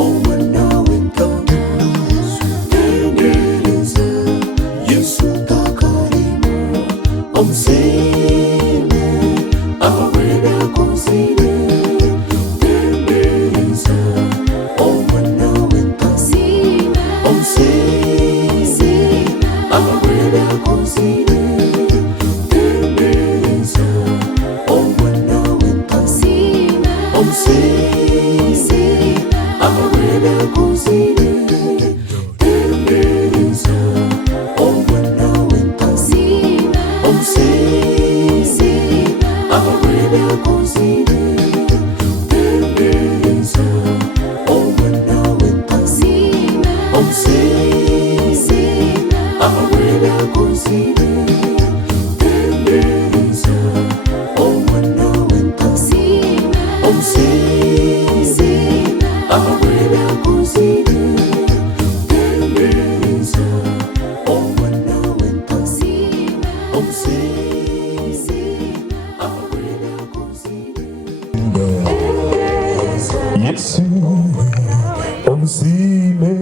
omwana w'entama. Tendereza, Yesu takarimu, omusime awawera kuzire. Tendereza, omwana w'entama, omusime awawera kuzire. Tendereza, omwana w'entama, omusime awawera kuzire. Tendereza, omwana w'entama, omusime awawera kuzire. Tendereza, omwana w'entama, omusime awawera kuzire. Tendereza, omwana w'entama, omusime awawera kuzire. Tendereza, omwana w'entama, omusime awawera kuzire. Yesu omusime